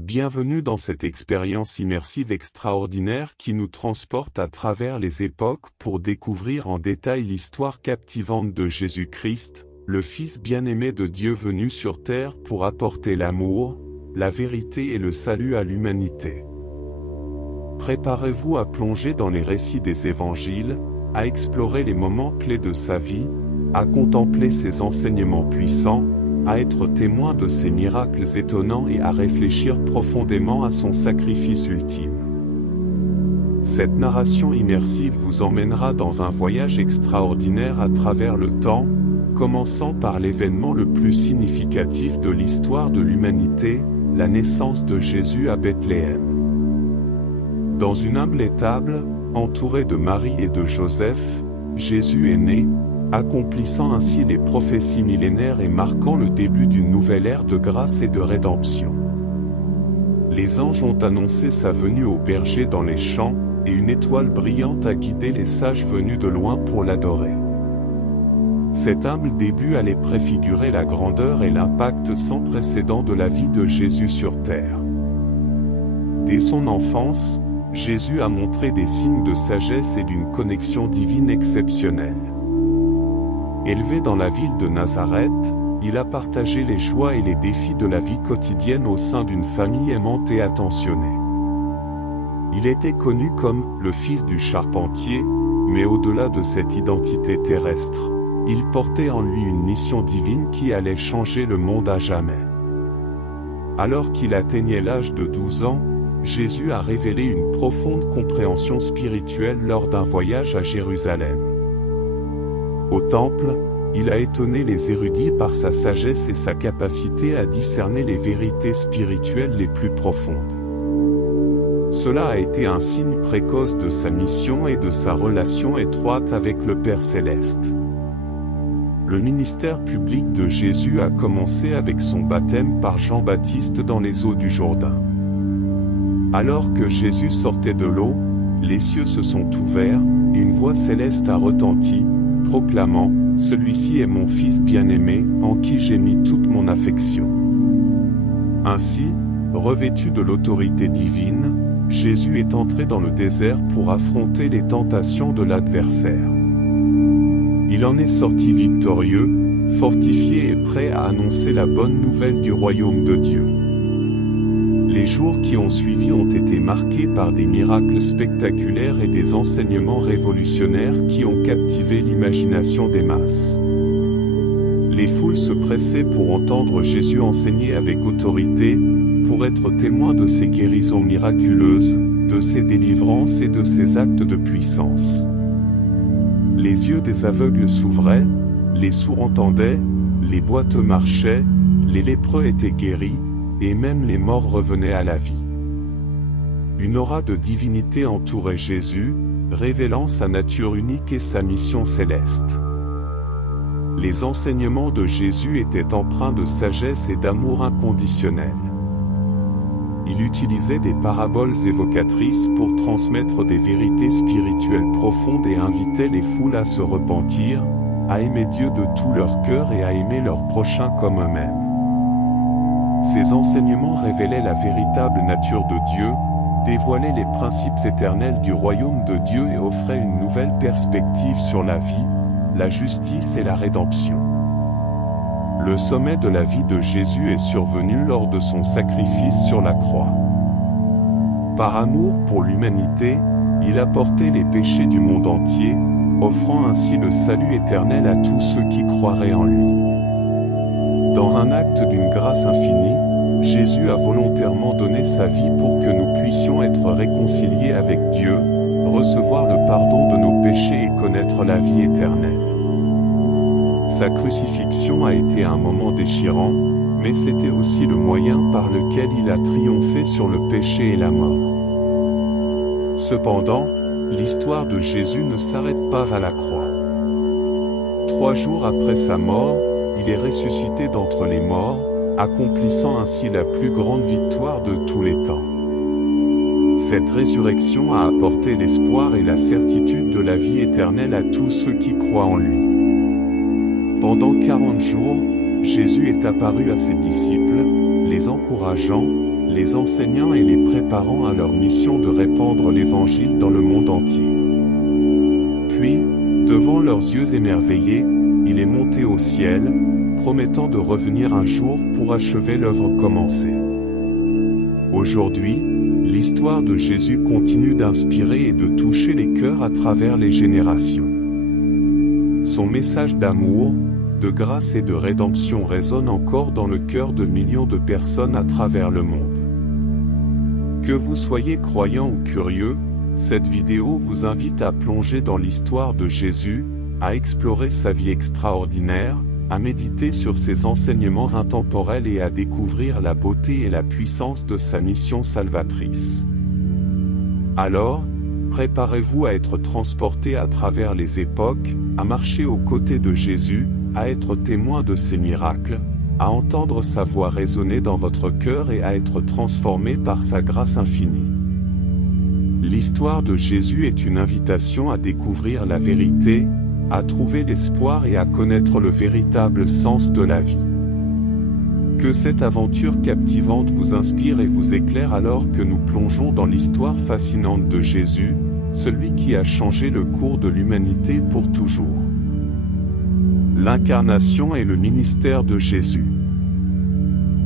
Bienvenue dans cette expérience immersive extraordinaire qui nous transporte à travers les époques pour découvrir en détail l'histoire captivante de Jésus-Christ, le Fils bien-aimé de Dieu venu sur terre pour apporter l'amour, la vérité et le salut à l'humanité. Préparez-vous à plonger dans les récits des évangiles, à explorer les moments clés de sa vie, à contempler ses enseignements puissants, à être témoin de ses miracles étonnants et à réfléchir profondément à son sacrifice ultime. Cette narration immersive vous emmènera dans un voyage extraordinaire à travers le temps, commençant par l'événement le plus significatif de l'histoire de l'humanité, la naissance de Jésus à Bethléem. Dans une humble étable, entouré de Marie et de Joseph, Jésus est né, accomplissant ainsi les prophéties millénaires et marquant le début d'une nouvelle ère de grâce et de rédemption. Les anges ont annoncé sa venue aux bergers dans les champs, et une étoile brillante a guidé les sages venus de loin pour l'adorer. Cet humble début allait préfigurer la grandeur et l'impact sans précédent de la vie de Jésus sur terre. Dès son enfance, Jésus a montré des signes de sagesse et d'une connexion divine exceptionnelle. Élevé dans la ville de Nazareth, il a partagé les joies et les défis de la vie quotidienne au sein d'une famille aimante et attentionnée. Il était connu comme le fils du charpentier, mais au-delà de cette identité terrestre, il portait en lui une mission divine qui allait changer le monde à jamais. Alors qu'il atteignait l'âge de 12 ans, Jésus a révélé une profonde compréhension spirituelle lors d'un voyage à Jérusalem. Au temple, il a étonné les érudits par sa sagesse et sa capacité à discerner les vérités spirituelles les plus profondes. Cela a été un signe précoce de sa mission et de sa relation étroite avec le Père Céleste. Le ministère public de Jésus a commencé avec son baptême par Jean-Baptiste dans les eaux du Jourdain. Alors que Jésus sortait de l'eau, les cieux se sont ouverts, et une voix céleste a retenti, proclamant « Celui-ci est mon Fils bien-aimé, en qui j'ai mis toute mon affection ». Ainsi, revêtu de l'autorité divine, Jésus est entré dans le désert pour affronter les tentations de l'adversaire. Il en est sorti victorieux, fortifié et prêt à annoncer la bonne nouvelle du royaume de Dieu. Les jours qui ont suivi ont été marqués par des miracles spectaculaires et des enseignements révolutionnaires qui ont captivé l'imagination des masses. Les foules se pressaient pour entendre Jésus enseigner avec autorité, pour être témoins de ses guérisons miraculeuses, de ses délivrances et de ses actes de puissance. Les yeux des aveugles s'ouvraient, les sourds entendaient, les boiteux marchaient, les lépreux étaient guéris, et même les morts revenaient à la vie. Une aura de divinité entourait Jésus, révélant sa nature unique et sa mission céleste. Les enseignements de Jésus étaient empreints de sagesse et d'amour inconditionnel. Il utilisait des paraboles évocatrices pour transmettre des vérités spirituelles profondes et invitait les foules à se repentir, à aimer Dieu de tout leur cœur et à aimer leur prochain comme eux-mêmes. Ces enseignements révélaient la véritable nature de Dieu, dévoilaient les principes éternels du royaume de Dieu et offraient une nouvelle perspective sur la vie, la justice et la rédemption. Le sommet de la vie de Jésus est survenu lors de son sacrifice sur la croix. Par amour pour l'humanité, il a porté les péchés du monde entier, offrant ainsi le salut éternel à tous ceux qui croiraient en lui. Dans un acte d'une grâce infinie, Jésus a volontairement donné sa vie pour que nous puissions être réconciliés avec Dieu, recevoir le pardon de nos péchés et connaître la vie éternelle. Sa crucifixion a été un moment déchirant, mais c'était aussi le moyen par lequel il a triomphé sur le péché et la mort. Cependant, l'histoire de Jésus ne s'arrête pas à la croix. 3 jours après sa mort, il est ressuscité d'entre les morts, accomplissant ainsi la plus grande victoire de tous les temps. Cette résurrection a apporté l'espoir et la certitude de la vie éternelle à tous ceux qui croient en lui. Pendant 40 jours, Jésus est apparu à ses disciples, les encourageant, les enseignant et les préparant à leur mission de répandre l'Évangile dans le monde entier. Puis, devant leurs yeux émerveillés, il est monté au ciel, promettant de revenir un jour pour achever l'œuvre commencée. Aujourd'hui, l'histoire de Jésus continue d'inspirer et de toucher les cœurs à travers les générations. Son message d'amour, de grâce et de rédemption résonne encore dans le cœur de millions de personnes à travers le monde. Que vous soyez croyant ou curieux, cette vidéo vous invite à plonger dans l'histoire de Jésus, à explorer sa vie extraordinaire, à méditer sur ses enseignements intemporels et à découvrir la beauté et la puissance de sa mission salvatrice. Alors, préparez-vous à être transporté à travers les époques, à marcher aux côtés de Jésus, à être témoin de ses miracles, à entendre sa voix résonner dans votre cœur et à être transformé par sa grâce infinie. L'histoire de Jésus est une invitation à découvrir la vérité, à trouver l'espoir et à connaître le véritable sens de la vie. Que cette aventure captivante vous inspire et vous éclaire alors que nous plongeons dans l'histoire fascinante de Jésus, celui qui a changé le cours de l'humanité pour toujours. L'incarnation et le ministère de Jésus.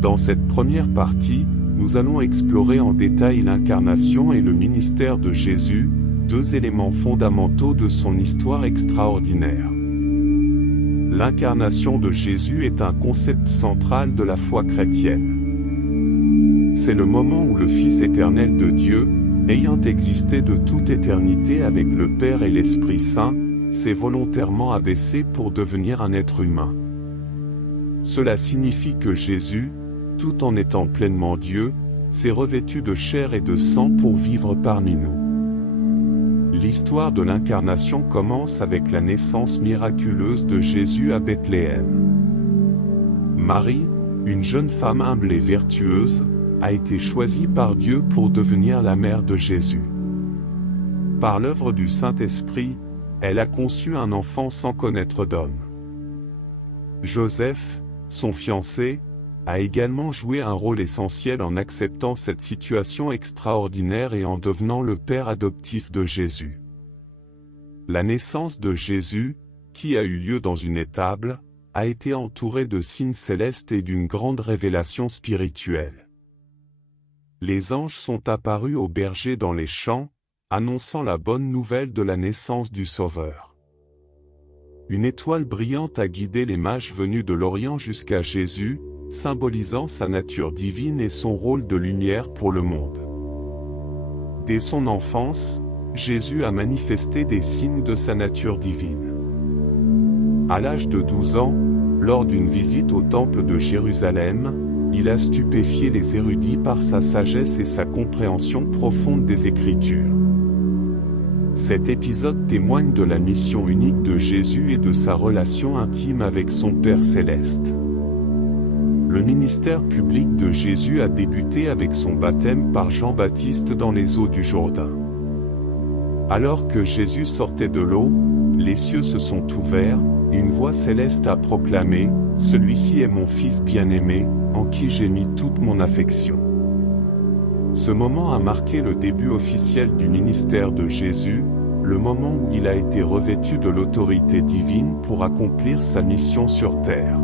Dans cette première partie, nous allons explorer en détail l'incarnation et le ministère de Jésus, deux éléments fondamentaux de son histoire extraordinaire. L'incarnation de Jésus est un concept central de la foi chrétienne. C'est le moment où le Fils éternel de Dieu, ayant existé de toute éternité avec le Père et l'Esprit Saint, s'est volontairement abaissé pour devenir un être humain. Cela signifie que Jésus, tout en étant pleinement Dieu, s'est revêtu de chair et de sang pour vivre parmi nous. L'histoire de l'incarnation commence avec la naissance miraculeuse de Jésus à Bethléem. Marie, une jeune femme humble et vertueuse, a été choisie par Dieu pour devenir la mère de Jésus. Par l'œuvre du Saint-Esprit, elle a conçu un enfant sans connaître d'homme. Joseph, son fiancé, a également joué un rôle essentiel en acceptant cette situation extraordinaire et en devenant le père adoptif de Jésus. La naissance de Jésus, qui a eu lieu dans une étable, a été entourée de signes célestes et d'une grande révélation spirituelle. Les anges sont apparus aux bergers dans les champs, annonçant la bonne nouvelle de la naissance du Sauveur. Une étoile brillante a guidé les mages venus de l'Orient jusqu'à Jésus, symbolisant sa nature divine et son rôle de lumière pour le monde. Dès son enfance, Jésus a manifesté des signes de sa nature divine. À l'âge de 12 ans, lors d'une visite au temple de Jérusalem, il a stupéfié les érudits par sa sagesse et sa compréhension profonde des Écritures. Cet épisode témoigne de la mission unique de Jésus et de sa relation intime avec son Père céleste. Le ministère public de Jésus a débuté avec son baptême par Jean-Baptiste dans les eaux du Jourdain. Alors que Jésus sortait de l'eau, les cieux se sont ouverts, et une voix céleste a proclamé « Celui-ci est mon Fils bien-aimé, en qui j'ai mis toute mon affection ». Ce moment a marqué le début officiel du ministère de Jésus, le moment où il a été revêtu de l'autorité divine pour accomplir sa mission sur terre.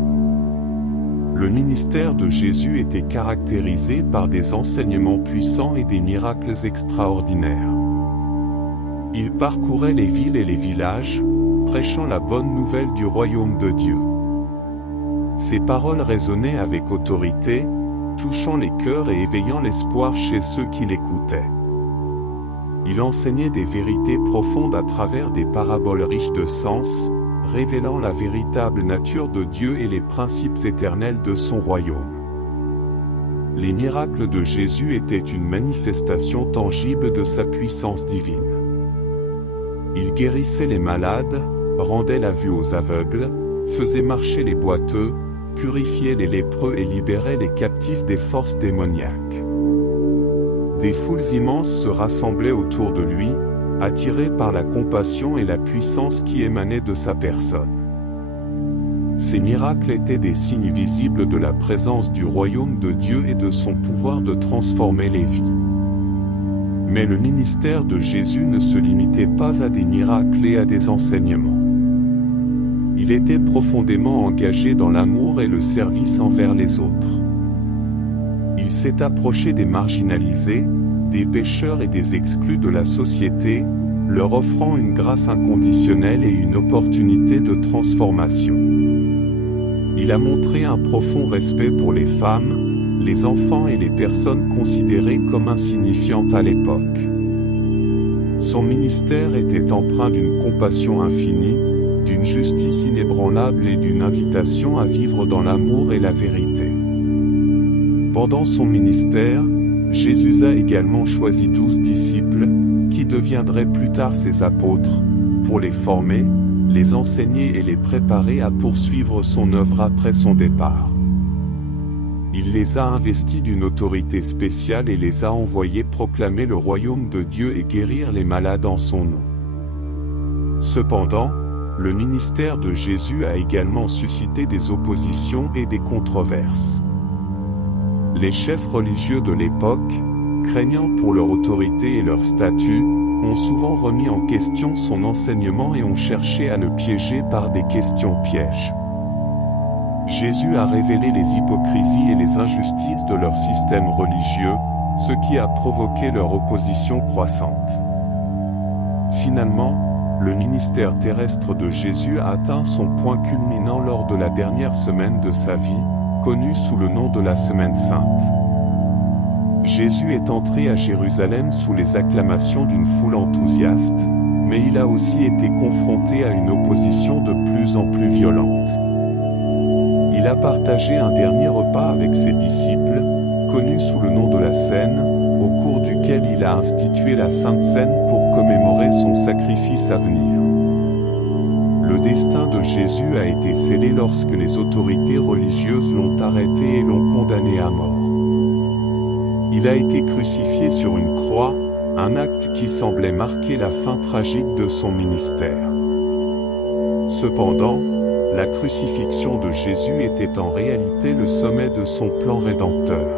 Le ministère de Jésus était caractérisé par des enseignements puissants et des miracles extraordinaires. Il parcourait les villes et les villages, prêchant la bonne nouvelle du royaume de Dieu. Ses paroles résonnaient avec autorité, touchant les cœurs et éveillant l'espoir chez ceux qui l'écoutaient. Il enseignait des vérités profondes à travers des paraboles riches de sens, révélant la véritable nature de Dieu et les principes éternels de son royaume. Les miracles de Jésus étaient une manifestation tangible de sa puissance divine. Il guérissait les malades, rendait la vue aux aveugles, faisait marcher les boiteux, purifiait les lépreux et libérait les captifs des forces démoniaques. Des foules immenses se rassemblaient autour de lui, attirées par la compassion et la puissance qui émanaient de sa personne. Ces miracles étaient des signes visibles de la présence du royaume de Dieu et de son pouvoir de transformer les vies. Mais le ministère de Jésus ne se limitait pas à des miracles et à des enseignements. Il était profondément engagé dans l'amour et le service envers les autres. Il s'est approché des marginalisés, des pécheurs et des exclus de la société, leur offrant une grâce inconditionnelle et une opportunité de transformation. Il a montré un profond respect pour les femmes, les enfants et les personnes considérées comme insignifiantes à l'époque. Son ministère était empreint d'une compassion infinie, d'une justice inébranlable et d'une invitation à vivre dans l'amour et la vérité. Pendant son ministère, Jésus a également choisi 12 disciples, qui deviendraient plus tard ses apôtres, pour les former, les enseigner et les préparer à poursuivre son œuvre après son départ. Il les a investis d'une autorité spéciale et les a envoyés proclamer le royaume de Dieu et guérir les malades en son nom. Cependant, le ministère de Jésus a également suscité des oppositions et des controverses. Les chefs religieux de l'époque, craignant pour leur autorité et leur statut, ont souvent remis en question son enseignement et ont cherché à le piéger par des questions pièges. Jésus a révélé les hypocrisies et les injustices de leur système religieux, ce qui a provoqué leur opposition croissante. Finalement, le ministère terrestre de Jésus a atteint son point culminant lors de la dernière semaine de sa vie, connue sous le nom de la Semaine Sainte. Jésus est entré à Jérusalem sous les acclamations d'une foule enthousiaste, mais il a aussi été confronté à une opposition de plus en plus violente. Il a partagé un dernier repas avec ses disciples, connu sous le nom de la Cène, au cours duquel il a institué la Sainte Seine pour commémorer son sacrifice à venir. Le destin de Jésus a été scellé lorsque les autorités religieuses l'ont arrêté et l'ont condamné à mort. Il a été crucifié sur une croix, un acte qui semblait marquer la fin tragique de son ministère. Cependant, la crucifixion de Jésus était en réalité le sommet de son plan rédempteur.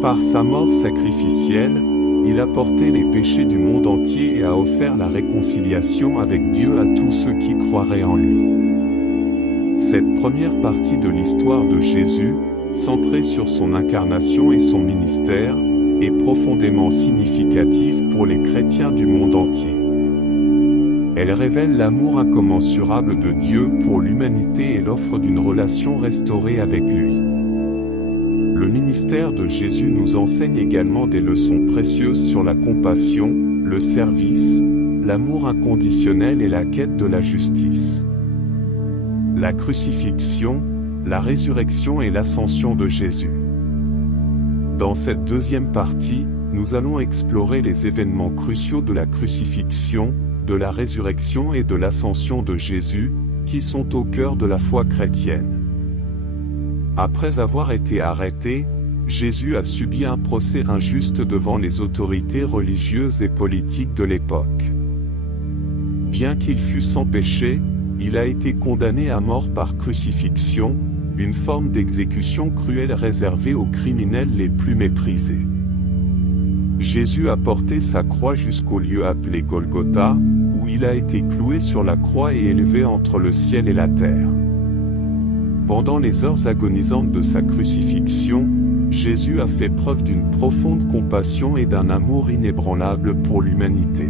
Par sa mort sacrificielle, il a porté les péchés du monde entier et a offert la réconciliation avec Dieu à tous ceux qui croiraient en lui. Cette première partie de l'histoire de Jésus, centrée sur son incarnation et son ministère, est profondément significative pour les chrétiens du monde entier. Elle révèle l'amour incommensurable de Dieu pour l'humanité et l'offre d'une relation restaurée avec lui. Le ministère de Jésus nous enseigne également des leçons précieuses sur la compassion, le service, l'amour inconditionnel et la quête de la justice. La crucifixion, la résurrection et l'ascension de Jésus. Dans cette deuxième partie, nous allons explorer les événements cruciaux de la crucifixion, de la résurrection et de l'ascension de Jésus, qui sont au cœur de la foi chrétienne. Après avoir été arrêté, Jésus a subi un procès injuste devant les autorités religieuses et politiques de l'époque. Bien qu'il fût sans péché, il a été condamné à mort par crucifixion, une forme d'exécution cruelle réservée aux criminels les plus méprisés. Jésus a porté sa croix jusqu'au lieu appelé Golgotha, où il a été cloué sur la croix et élevé entre le ciel et la terre. Pendant les heures agonisantes de sa crucifixion, Jésus a fait preuve d'une profonde compassion et d'un amour inébranlable pour l'humanité.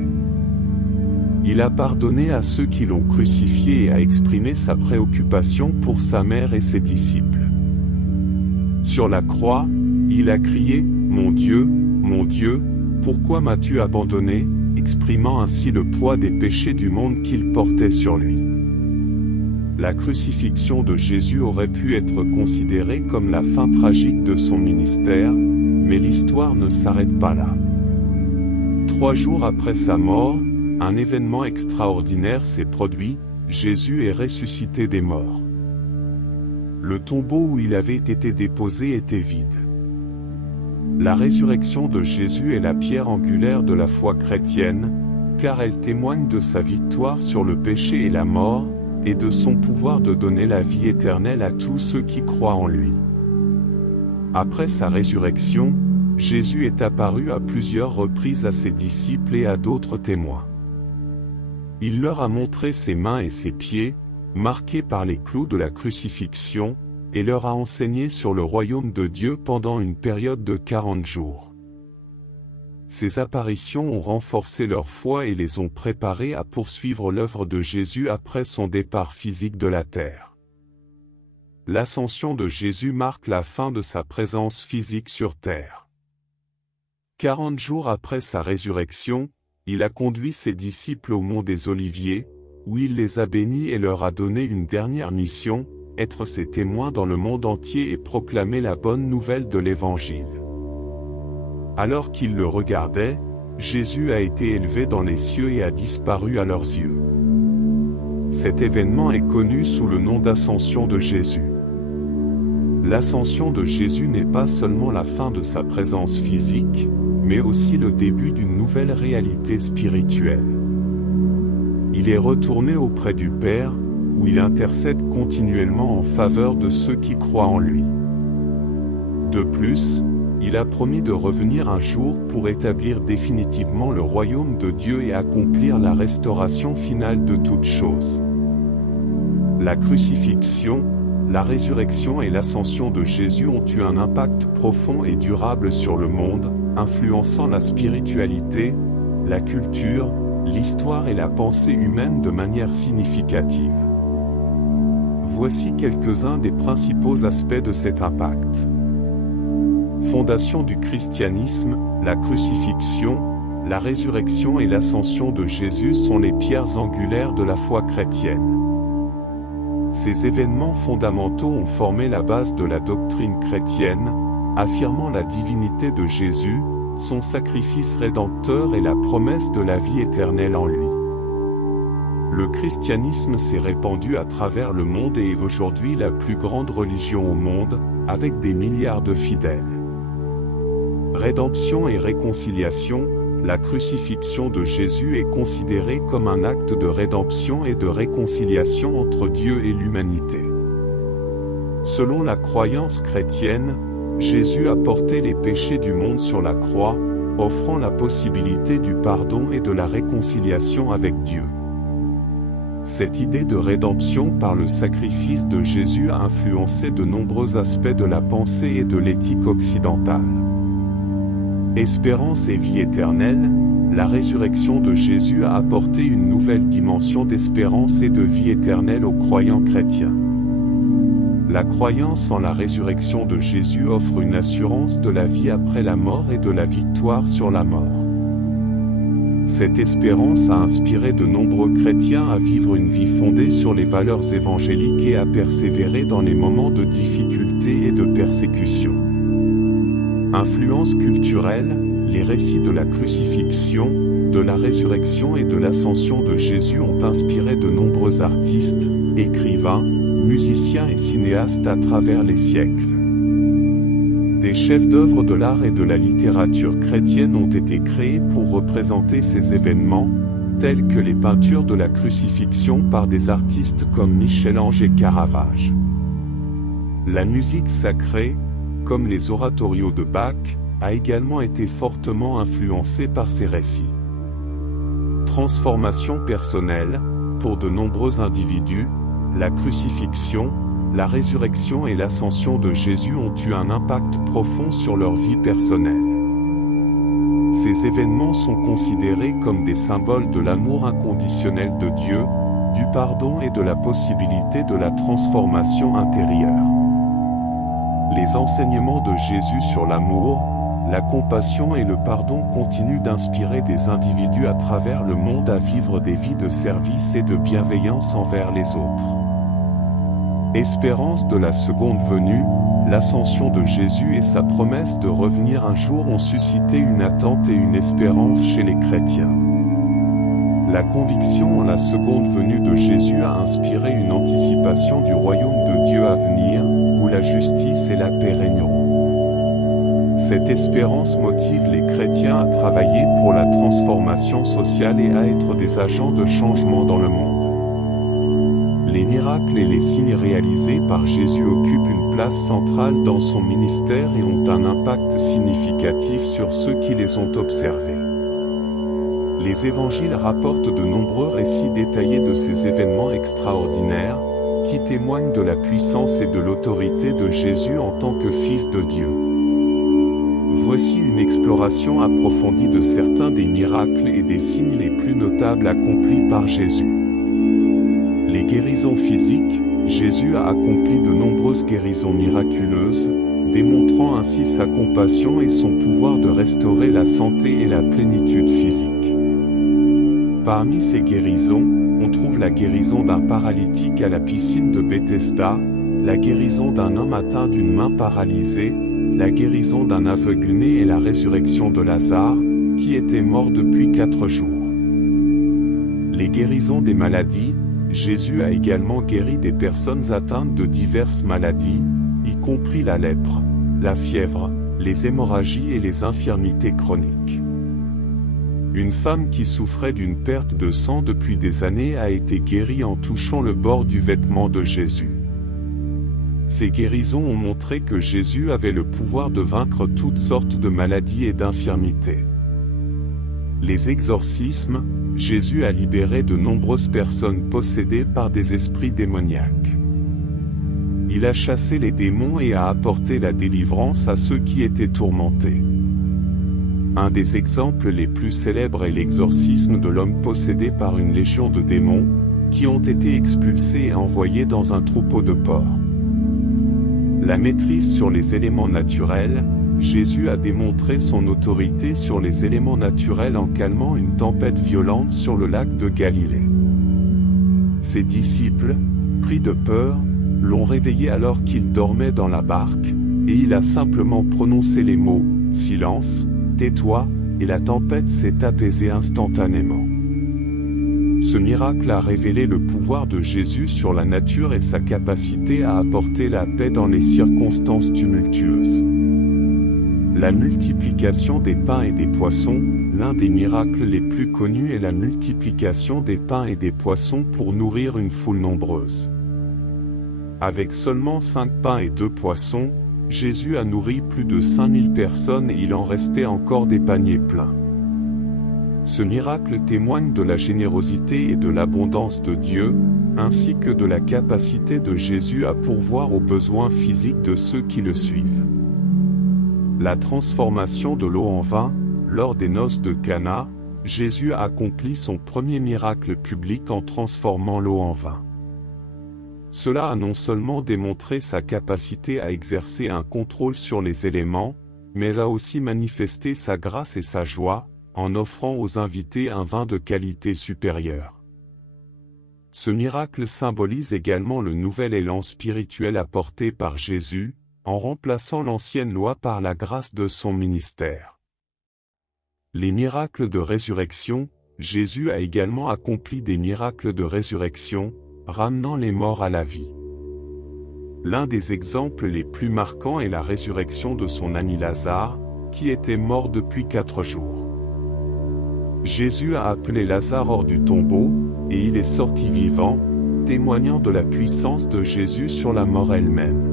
Il a pardonné à ceux qui l'ont crucifié et a exprimé sa préoccupation pour sa mère et ses disciples. Sur la croix, il a crié « Mon Dieu, pourquoi m'as-tu abandonné ?» exprimant ainsi le poids des péchés du monde qu'il portait sur lui. La crucifixion de Jésus aurait pu être considérée comme la fin tragique de son ministère, mais l'histoire ne s'arrête pas là. 3 jours après sa mort, un événement extraordinaire s'est produit, Jésus est ressuscité des morts. Le tombeau où il avait été déposé était vide. La résurrection de Jésus est la pierre angulaire de la foi chrétienne, car elle témoigne de sa victoire sur le péché et la mort, et de son pouvoir de donner la vie éternelle à tous ceux qui croient en lui. Après sa résurrection, Jésus est apparu à plusieurs reprises à ses disciples et à d'autres témoins. Il leur a montré ses mains et ses pieds, marqués par les clous de la crucifixion, et leur a enseigné sur le royaume de Dieu pendant une période de 40 jours. Ces apparitions ont renforcé leur foi et les ont préparés à poursuivre l'œuvre de Jésus après son départ physique de la terre. L'ascension de Jésus marque la fin de sa présence physique sur terre. 40 jours après sa résurrection, il a conduit ses disciples au mont des Oliviers, où il les a bénis et leur a donné une dernière mission, être ses témoins dans le monde entier et proclamer la bonne nouvelle de l'Évangile. Alors qu'ils le regardaient, Jésus a été élevé dans les cieux et a disparu à leurs yeux. Cet événement est connu sous le nom d'Ascension de Jésus. L'ascension de Jésus n'est pas seulement la fin de sa présence physique, mais aussi le début d'une nouvelle réalité spirituelle. Il est retourné auprès du Père, où il intercède continuellement en faveur de ceux qui croient en lui. De plus, il a promis de revenir un jour pour établir définitivement le royaume de Dieu et accomplir la restauration finale de toutes choses. La crucifixion, la résurrection et l'ascension de Jésus ont eu un impact profond et durable sur le monde, influençant la spiritualité, la culture, l'histoire et la pensée humaine de manière significative. Voici quelques-uns des principaux aspects de cet impact. Fondation du christianisme, la crucifixion, la résurrection et l'ascension de Jésus sont les pierres angulaires de la foi chrétienne. Ces événements fondamentaux ont formé la base de la doctrine chrétienne, affirmant la divinité de Jésus, son sacrifice rédempteur et la promesse de la vie éternelle en lui. Le christianisme s'est répandu à travers le monde et est aujourd'hui la plus grande religion au monde, avec des milliards de fidèles. Rédemption et réconciliation, la crucifixion de Jésus est considérée comme un acte de rédemption et de réconciliation entre Dieu et l'humanité. Selon la croyance chrétienne, Jésus a porté les péchés du monde sur la croix, offrant la possibilité du pardon et de la réconciliation avec Dieu. Cette idée de rédemption par le sacrifice de Jésus a influencé de nombreux aspects de la pensée et de l'éthique occidentale. Espérance et vie éternelle, la résurrection de Jésus a apporté une nouvelle dimension d'espérance et de vie éternelle aux croyants chrétiens. La croyance en la résurrection de Jésus offre une assurance de la vie après la mort et de la victoire sur la mort. Cette espérance a inspiré de nombreux chrétiens à vivre une vie fondée sur les valeurs évangéliques et à persévérer dans les moments de difficulté et de persécution. Influence culturelle, les récits de la crucifixion, de la résurrection et de l'ascension de Jésus ont inspiré de nombreux artistes, écrivains, musiciens et cinéastes à travers les siècles. Des chefs-d'œuvre de l'art et de la littérature chrétienne ont été créés pour représenter ces événements, tels que les peintures de la crucifixion par des artistes comme Michel-Ange et Caravage. La musique sacrée, comme les oratorios de Bach, a également été fortement influencée par ces récits. Transformation personnelle, pour de nombreux individus, la crucifixion, la résurrection et l'ascension de Jésus ont eu un impact profond sur leur vie personnelle. Ces événements sont considérés comme des symboles de l'amour inconditionnel de Dieu, du pardon et de la possibilité de la transformation intérieure. Les enseignements de Jésus sur l'amour, la compassion et le pardon continuent d'inspirer des individus à travers le monde à vivre des vies de service et de bienveillance envers les autres. Espérance de la seconde venue, l'ascension de Jésus et sa promesse de revenir un jour ont suscité une attente et une espérance chez les chrétiens. La conviction en la seconde venue de Jésus a inspiré une anticipation du royaume de Dieu à venir, où la justice et la paix régneront. Cette espérance motive les chrétiens à travailler pour la transformation sociale et à être des agents de changement dans le monde. Les miracles et les signes réalisés par Jésus occupent une place centrale dans son ministère et ont un impact significatif sur ceux qui les ont observés. Les évangiles rapportent de nombreux récits détaillés de ces événements extraordinaires, qui témoignent de la puissance et de l'autorité de Jésus en tant que Fils de Dieu. Voici une exploration approfondie de certains des miracles et des signes les plus notables accomplis par Jésus. Les guérisons physiques. Jésus a accompli de nombreuses guérisons miraculeuses, démontrant ainsi sa compassion et son pouvoir de restaurer la santé et la plénitude physique. Parmi ces guérisons, on trouve la guérison d'un paralytique à la piscine de Bethesda, la guérison d'un homme atteint d'une main paralysée, la guérison d'un aveugle-né et la résurrection de Lazare, qui était mort depuis 4 jours. Les guérisons des maladies. Jésus a également guéri des personnes atteintes de diverses maladies, y compris la lèpre, la fièvre, les hémorragies et les infirmités chroniques. Une femme qui souffrait d'une perte de sang depuis des années a été guérie en touchant le bord du vêtement de Jésus. Ces guérisons ont montré que Jésus avait le pouvoir de vaincre toutes sortes de maladies et d'infirmités. Les exorcismes. Jésus a libéré de nombreuses personnes possédées par des esprits démoniaques. Il a chassé les démons et a apporté la délivrance à ceux qui étaient tourmentés. Un des exemples les plus célèbres est l'exorcisme de l'homme possédé par une légion de démons, qui ont été expulsés et envoyés dans un troupeau de porcs. La maîtrise sur les éléments naturels. Jésus a démontré son autorité sur les éléments naturels en calmant une tempête violente sur le lac de Galilée. Ses disciples, pris de peur, l'ont réveillé alors qu'il dormait dans la barque, et il a simplement prononcé les mots « Silence, tais-toi » et la tempête s'est apaisée instantanément. Ce miracle a révélé le pouvoir de Jésus sur la nature et sa capacité à apporter la paix dans les circonstances tumultueuses. La multiplication des pains et des poissons. L'un des miracles les plus connus est la multiplication des pains et des poissons pour nourrir une foule nombreuse. Avec seulement 5 pains et 2 poissons, Jésus a nourri plus de 5000 personnes et il en restait encore des paniers pleins. Ce miracle témoigne de la générosité et de l'abondance de Dieu, ainsi que de la capacité de Jésus à pourvoir aux besoins physiques de ceux qui le suivent. La transformation de l'eau en vin. Lors des noces de Cana, Jésus a accompli son premier miracle public en transformant l'eau en vin. Cela a non seulement démontré sa capacité à exercer un contrôle sur les éléments, mais a aussi manifesté sa grâce et sa joie, en offrant aux invités un vin de qualité supérieure. Ce miracle symbolise également le nouvel élan spirituel apporté par Jésus, en remplaçant l'ancienne loi par la grâce de son ministère. Les miracles de résurrection. Jésus a également accompli des miracles de résurrection, ramenant les morts à la vie. L'un des exemples les plus marquants est la résurrection de son ami Lazare, qui était mort depuis 4 jours. Jésus a appelé Lazare hors du tombeau, et il est sorti vivant, témoignant de la puissance de Jésus sur la mort elle-même.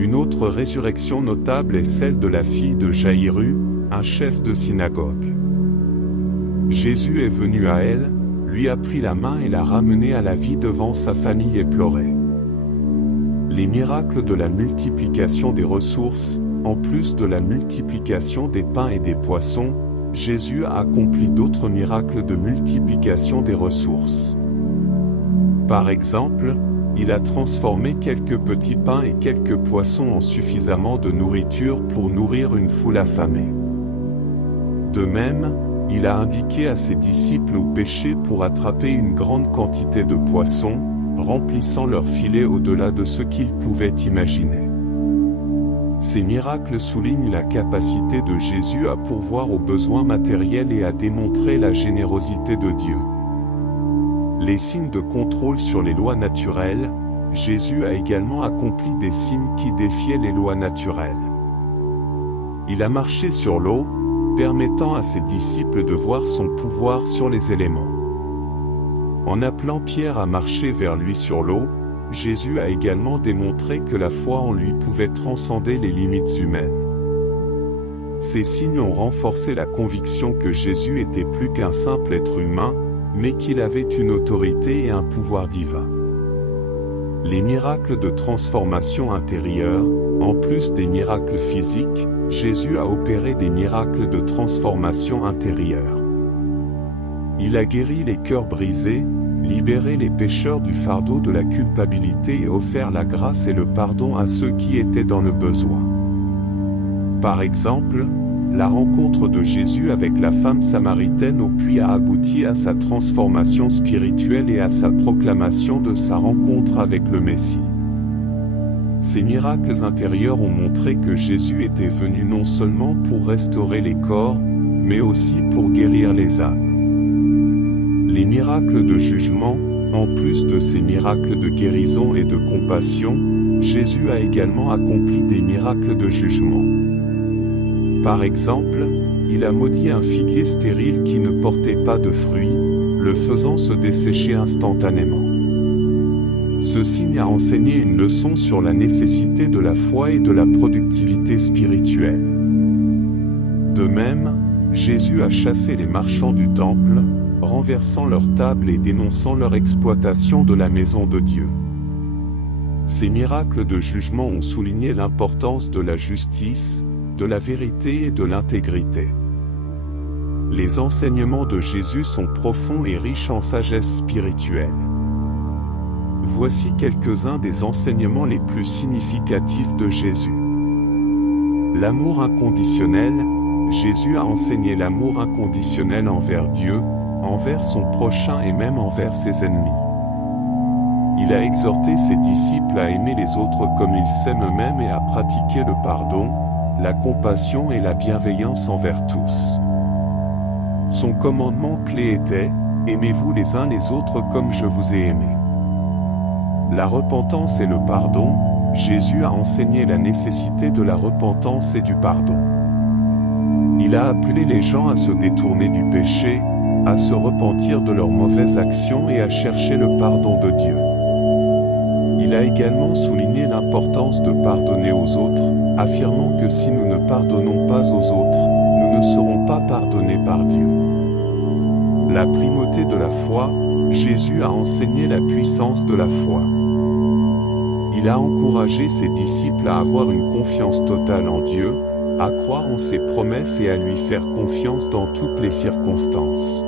Une autre résurrection notable est celle de la fille de Jaïru, un chef de synagogue. Jésus est venu à elle, lui a pris la main et l'a ramenée à la vie devant sa famille éplorée. Les miracles de la multiplication des ressources. En plus de la multiplication des pains et des poissons, Jésus a accompli d'autres miracles de multiplication des ressources. Par exemple, il a transformé quelques petits pains et quelques poissons en suffisamment de nourriture pour nourrir une foule affamée. De même, il a indiqué à ses disciples où pêcher pour attraper une grande quantité de poissons, remplissant leurs filets au-delà de ce qu'ils pouvaient imaginer. Ces miracles soulignent la capacité de Jésus à pourvoir aux besoins matériels et à démontrer la générosité de Dieu. Les signes de contrôle sur les lois naturelles. Jésus a également accompli des signes qui défiaient les lois naturelles. Il a marché sur l'eau, permettant à ses disciples de voir son pouvoir sur les éléments. En appelant Pierre à marcher vers lui sur l'eau, Jésus a également démontré que la foi en lui pouvait transcender les limites humaines. Ces signes ont renforcé la conviction que Jésus était plus qu'un simple être humain, mais qu'il avait une autorité et un pouvoir divin. Les miracles de transformation intérieure, en plus des miracles physiques, Jésus a opéré des miracles de transformation intérieure. Il a guéri les cœurs brisés, libéré les pécheurs du fardeau de la culpabilité et offert la grâce et le pardon à ceux qui étaient dans le besoin. Par exemple, la rencontre de Jésus avec la femme samaritaine au puits a abouti à sa transformation spirituelle et à sa proclamation de sa rencontre avec le Messie. Ces miracles intérieurs ont montré que Jésus était venu non seulement pour restaurer les corps, mais aussi pour guérir les âmes. Les miracles de jugement, en plus de ces miracles de guérison et de compassion, Jésus a également accompli des miracles de jugement. Par exemple, il a maudit un figuier stérile qui ne portait pas de fruits, le faisant se dessécher instantanément. Ce signe a enseigné une leçon sur la nécessité de la foi et de la productivité spirituelle. De même, Jésus a chassé les marchands du temple, renversant leurs tables et dénonçant leur exploitation de la maison de Dieu. Ces miracles de jugement ont souligné l'importance de la justice, de la vérité et de l'intégrité. Les enseignements de Jésus sont profonds et riches en sagesse spirituelle. Voici quelques-uns des enseignements les plus significatifs de Jésus. L'amour inconditionnel. Jésus a enseigné l'amour inconditionnel envers Dieu, envers son prochain et même envers ses ennemis. Il a exhorté ses disciples à aimer les autres comme ils s'aiment eux-mêmes et à pratiquer le pardon, la compassion et la bienveillance envers tous. Son commandement clé était « Aimez-vous les uns les autres comme je vous ai aimé ». La repentance et le pardon. Jésus a enseigné la nécessité de la repentance et du pardon. Il a appelé les gens à se détourner du péché, à se repentir de leurs mauvaises actions et à chercher le pardon de Dieu. Il a également souligné l'importance de pardonner aux autres, affirmant que si nous ne pardonnons pas aux autres, nous ne serons pas pardonnés par Dieu. La primauté de la foi. Jésus a enseigné la puissance de la foi. Il a encouragé ses disciples à avoir une confiance totale en Dieu, à croire en ses promesses et à lui faire confiance dans toutes les circonstances.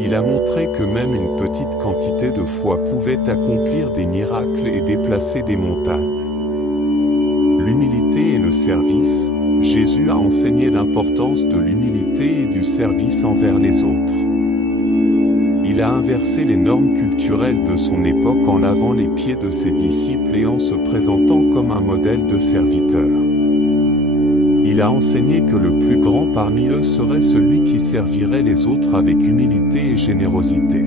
Il a montré que même une petite quantité de foi pouvait accomplir des miracles et déplacer des montagnes. L'humilité et le service. Jésus a enseigné l'importance de l'humilité et du service envers les autres. Il a inversé les normes culturelles de son époque en lavant les pieds de ses disciples et en se présentant comme un modèle de serviteur. Il a enseigné que le plus grand parmi eux serait celui qui servirait les autres avec humilité et générosité.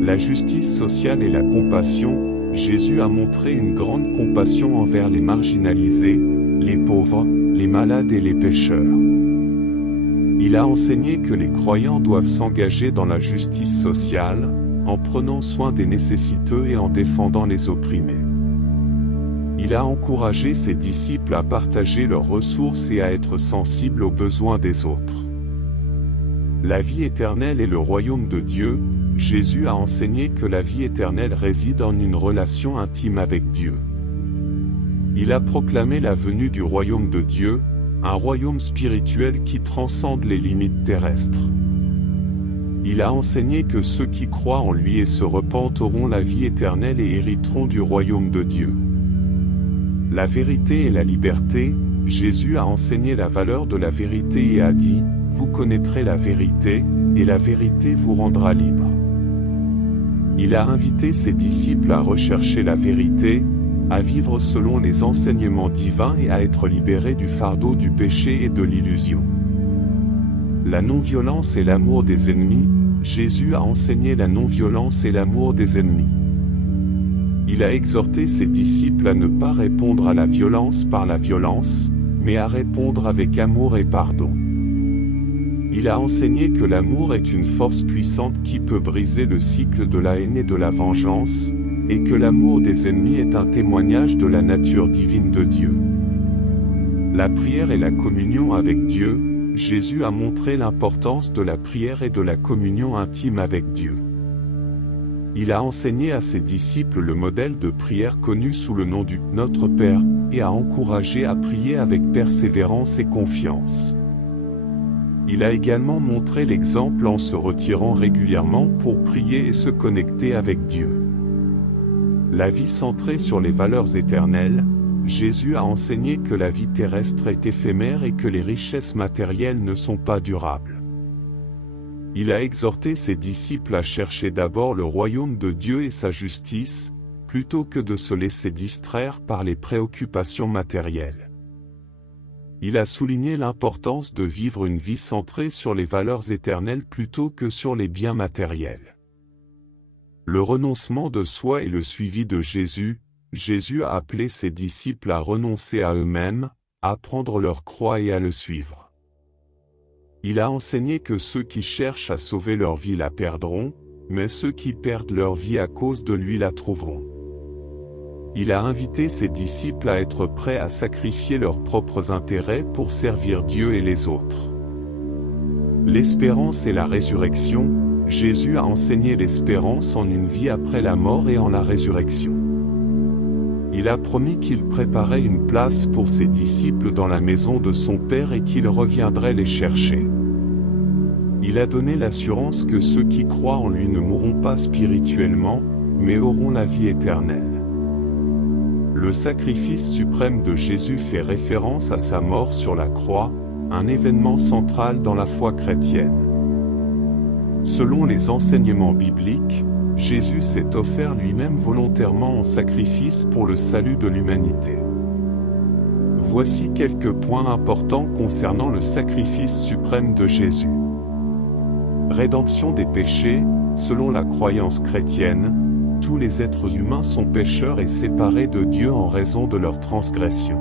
La justice sociale et la compassion. Jésus a montré une grande compassion envers les marginalisés, les pauvres, les malades et les pécheurs. Il a enseigné que les croyants doivent s'engager dans la justice sociale, en prenant soin des nécessiteux et en défendant les opprimés. Il a encouragé ses disciples à partager leurs ressources et à être sensibles aux besoins des autres. La vie éternelle et le royaume de Dieu. Jésus a enseigné que la vie éternelle réside en une relation intime avec Dieu. Il a proclamé la venue du royaume de Dieu, un royaume spirituel qui transcende les limites terrestres. Il a enseigné que ceux qui croient en lui et se repentent auront la vie éternelle et hériteront du royaume de Dieu. La vérité et la liberté. Jésus a enseigné la valeur de la vérité et a dit « Vous connaîtrez la vérité, et la vérité vous rendra libre ». Il a invité ses disciples à rechercher la vérité, à vivre selon les enseignements divins et à être libérés du fardeau du péché et de l'illusion. La non-violence et l'amour des ennemis. Jésus a enseigné la non-violence et l'amour des ennemis. Il a exhorté ses disciples à ne pas répondre à la violence par la violence, mais à répondre avec amour et pardon. Il a enseigné que l'amour est une force puissante qui peut briser le cycle de la haine et de la vengeance, et que l'amour des ennemis est un témoignage de la nature divine de Dieu. La prière et la communion avec Dieu, Jésus a montré l'importance de la prière et de la communion intime avec Dieu. Il a enseigné à ses disciples le modèle de prière connu sous le nom du « Notre Père » et a encouragé à prier avec persévérance et confiance. Il a également montré l'exemple en se retirant régulièrement pour prier et se connecter avec Dieu. La vie centrée sur les valeurs éternelles, Jésus a enseigné que la vie terrestre est éphémère et que les richesses matérielles ne sont pas durables. Il a exhorté ses disciples à chercher d'abord le royaume de Dieu et sa justice, plutôt que de se laisser distraire par les préoccupations matérielles. Il a souligné l'importance de vivre une vie centrée sur les valeurs éternelles plutôt que sur les biens matériels. Le renoncement de soi et le suivi de Jésus, Jésus a appelé ses disciples à renoncer à eux-mêmes, à prendre leur croix et à le suivre. Il a enseigné que ceux qui cherchent à sauver leur vie la perdront, mais ceux qui perdent leur vie à cause de lui la trouveront. Il a invité ses disciples à être prêts à sacrifier leurs propres intérêts pour servir Dieu et les autres. L'espérance et la résurrection, Jésus a enseigné l'espérance en une vie après la mort et en la résurrection. Il a promis qu'il préparait une place pour ses disciples dans la maison de son Père et qu'il reviendrait les chercher. Il a donné l'assurance que ceux qui croient en lui ne mourront pas spirituellement, mais auront la vie éternelle. Le sacrifice suprême de Jésus fait référence à sa mort sur la croix, un événement central dans la foi chrétienne. Selon les enseignements bibliques, Jésus s'est offert lui-même volontairement en sacrifice pour le salut de l'humanité. Voici quelques points importants concernant le sacrifice suprême de Jésus. Rédemption des péchés, selon la croyance chrétienne, tous les êtres humains sont pécheurs et séparés de Dieu en raison de leurs transgressions.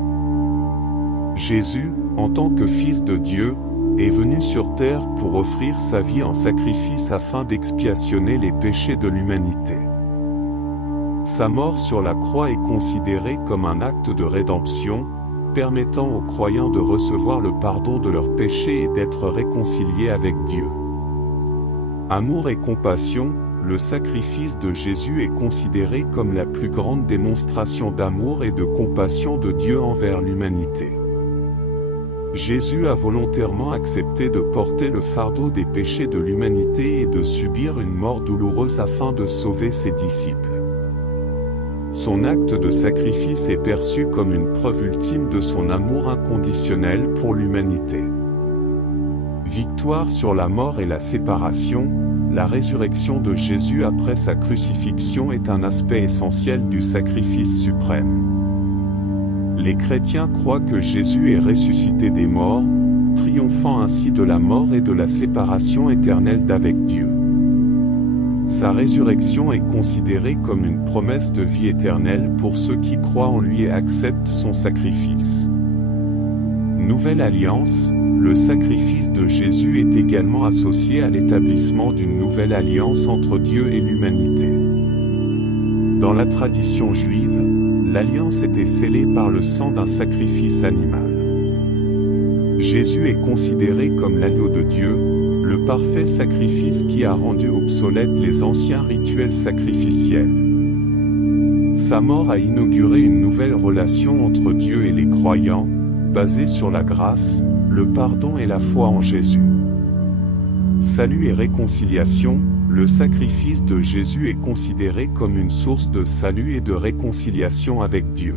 Jésus, en tant que Fils de Dieu, est venu sur terre pour offrir sa vie en sacrifice afin d'expiationner les péchés de l'humanité. Sa mort sur la croix est considérée comme un acte de rédemption, permettant aux croyants de recevoir le pardon de leurs péchés et d'être réconciliés avec Dieu. Amour et compassion, le sacrifice de Jésus est considéré comme la plus grande démonstration d'amour et de compassion de Dieu envers l'humanité. Jésus a volontairement accepté de porter le fardeau des péchés de l'humanité et de subir une mort douloureuse afin de sauver ses disciples. Son acte de sacrifice est perçu comme une preuve ultime de son amour inconditionnel pour l'humanité. Victoire sur la mort et la séparation, la résurrection de Jésus après sa crucifixion est un aspect essentiel du sacrifice suprême. Les chrétiens croient que Jésus est ressuscité des morts, triomphant ainsi de la mort et de la séparation éternelle d'avec Dieu. Sa résurrection est considérée comme une promesse de vie éternelle pour ceux qui croient en lui et acceptent son sacrifice. Nouvelle Alliance, le sacrifice de Jésus est également associé à l'établissement d'une nouvelle alliance entre Dieu et l'humanité. Dans la tradition juive, l'alliance était scellée par le sang d'un sacrifice animal. Jésus est considéré comme l'agneau de Dieu, le parfait sacrifice qui a rendu obsolètes les anciens rituels sacrificiels. Sa mort a inauguré une nouvelle relation entre Dieu et les croyants, basée sur la grâce, le pardon et la foi en Jésus. Salut et réconciliation, le sacrifice de Jésus est considéré comme une source de salut et de réconciliation avec Dieu.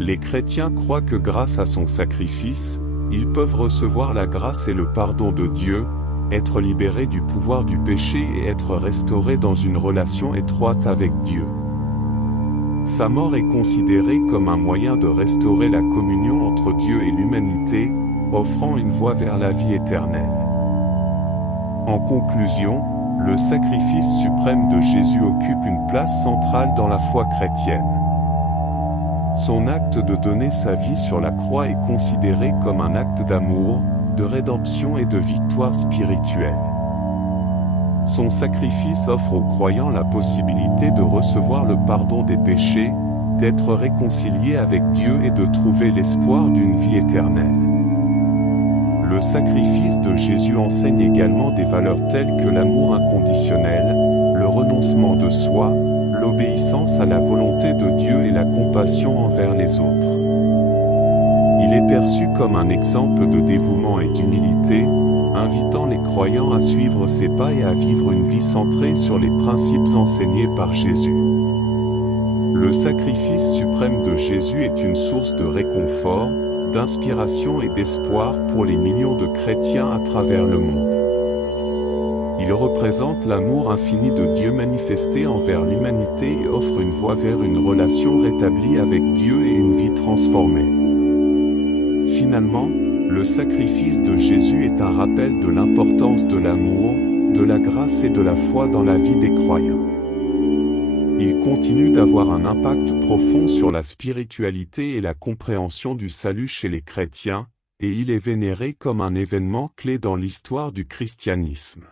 Les chrétiens croient que grâce à son sacrifice, ils peuvent recevoir la grâce et le pardon de Dieu, être libérés du pouvoir du péché et être restaurés dans une relation étroite avec Dieu. Sa mort est considérée comme un moyen de restaurer la communion entre Dieu et l'humanité, offrant une voie vers la vie éternelle. En conclusion, le sacrifice suprême de Jésus occupe une place centrale dans la foi chrétienne. Son acte de donner sa vie sur la croix est considéré comme un acte d'amour, de rédemption et de victoire spirituelle. Son sacrifice offre aux croyants la possibilité de recevoir le pardon des péchés, d'être réconciliés avec Dieu et de trouver l'espoir d'une vie éternelle. Le sacrifice de Jésus enseigne également des valeurs telles que l'amour inconditionnel, le renoncement de soi, l'obéissance à la volonté de Dieu et la compassion envers les autres. Il est perçu comme un exemple de dévouement et d'humilité, invitant les croyants à suivre ses pas et à vivre une vie centrée sur les principes enseignés par Jésus. Le sacrifice suprême de Jésus est une source de réconfort, d'inspiration et d'espoir pour les millions de chrétiens à travers le monde. Il représente l'amour infini de Dieu manifesté envers l'humanité et offre une voie vers une relation rétablie avec Dieu et une vie transformée. Finalement, le sacrifice de Jésus est un rappel de l'importance de l'amour, de la grâce et de la foi dans la vie des croyants. Il continue d'avoir un impact profond sur la spiritualité et la compréhension du salut chez les chrétiens, et il est vénéré comme un événement clé dans l'histoire du christianisme.